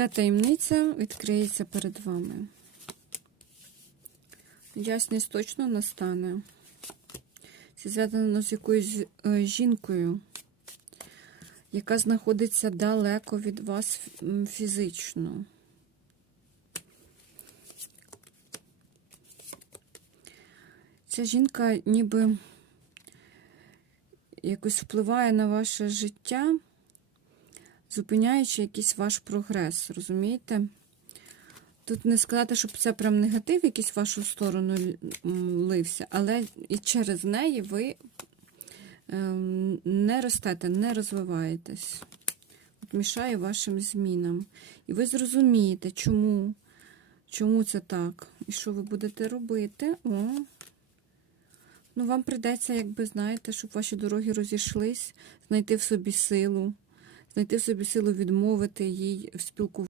Ця таємниця відкриється перед вами. Ясність точно настане. Це зв'язано з якоюсь е, жінкою, яка знаходиться далеко від вас фізично. Ця жінка ніби якось впливає на ваше життя, зупиняючи якийсь ваш прогрес, розумієте? Тут не сказати, щоб це прям негатив якийсь в вашу сторону лився, але і через неї ви ем, не ростете, не розвиваєтесь. От мішає вашим змінам. І ви зрозумієте, чому, чому це так. І що ви будете робити? О. Ну, вам прийдеться, якби знаєте, щоб ваші дороги розійшлись, знайти в собі силу, знайти собі силу відмовити їй в спілкуванні.